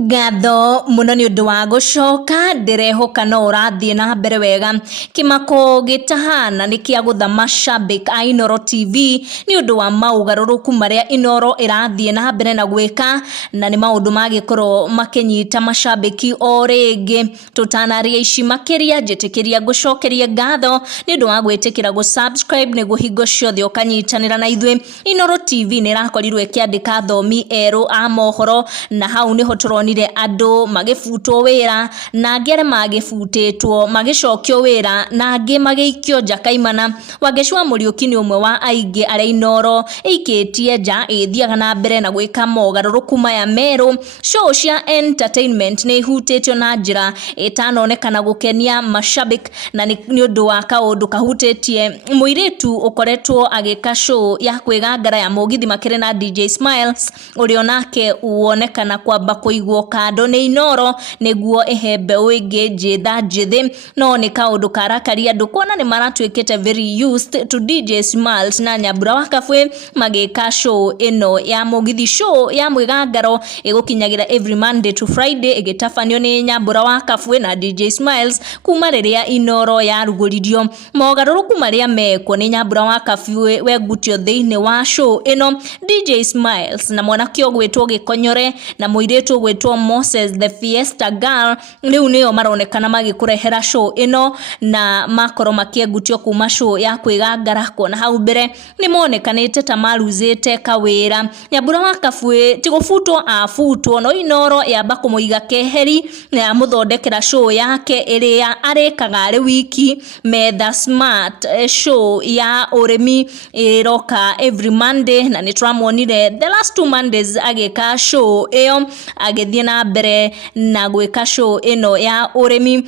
Ngatho muno ni undu wa gucoka ndirehoka no urathie na mbere wega kimako gitahana ni kia gutha mashabik a Inooro TV ni undu wa maugaruruku maria Inooro irathie na mbere na gwika na ni maundu magikorwo makinyita mashabiki o ringi tutanaria ici makiria njitikiria gucokeria ngatho ni undu wa gwitikira gu subscribe ni guhingo ciothe ukanyitanira na ithwe. Inooro TV ni rakorirwe kiandika thomi eru a mohoro na hau ni hotoronire andu magifutwo wira na ngere magifutitwo magicokio wira na angi magiikio njakaimana. Wangecua Muriuki ni umwe wa aingi aria Inooro ikitie nja ithiaga na mbere na gwika mogaruruku maya meru. Show cia entertainment ni ihutitio na njira itanonekana gukenia mashabik na ni undu wa kaundu kahutitie muiritu ukoretwo agika show ya kwigangara ya mugithi makire na DJ Smiles urio nake uonekana kwamba kuigwo kando ni Inooro niguo ihembe wingi njitha njithi no ni kaundu karakaria andu kuona ni maratwikite very used to DJ Smiles na Nyambura wa Kabwe magika show ino ya mugithi. Show ya mwigangaro igukinyagira every Monday to Friday igitafanio ni Nyambura wa Kabwe na DJ Smiles kuma riria Inooro ya ruguririo. Mogaruruku maria meko ni Nyambura wa Kabwe wegutio thiini wa show ino DJ Smiles na mwanake ogwitwo Gikonyore na muiretu ogwitwo Moses the Fiesta Girl riu nio maronekana magikurehera show ino na makoro makiegutio kuma show ya kwigangara kona hau mbere ni monekanite ta maruzite kawira. Nyambura wa Kabwe tigufutwo afutwo no Inooro yamba kumuiga keheri na muthondekera show yake iria arikaga ari wiki Metha Smart show ya urimi iroka every Monday na ni twamonire the last 2 Mondays agika show iyo agithie na mbere na gwika show ino ya urimi.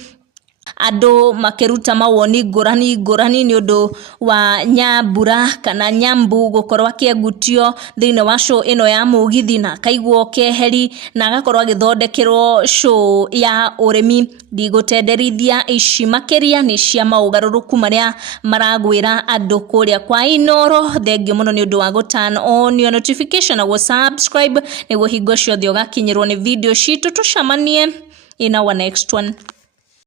Andu makiruta mawoni ngurani ni undu wa Nyambura kana Nyambu gukorwa akiegutio thiini wa show ino ya mugithi na kaigwo keheri na agakorwo agithondekerwo show ya urimi. Ndigutenderithia ici makiria ni cia maugaruruku maria maragwira andu kuria kwa Inooro. Thengio muno ni undu wa go turn on your notification na go subscribe niguo hingo ciothe ugakinyirwo ni video citu. Tucamanie in our next one.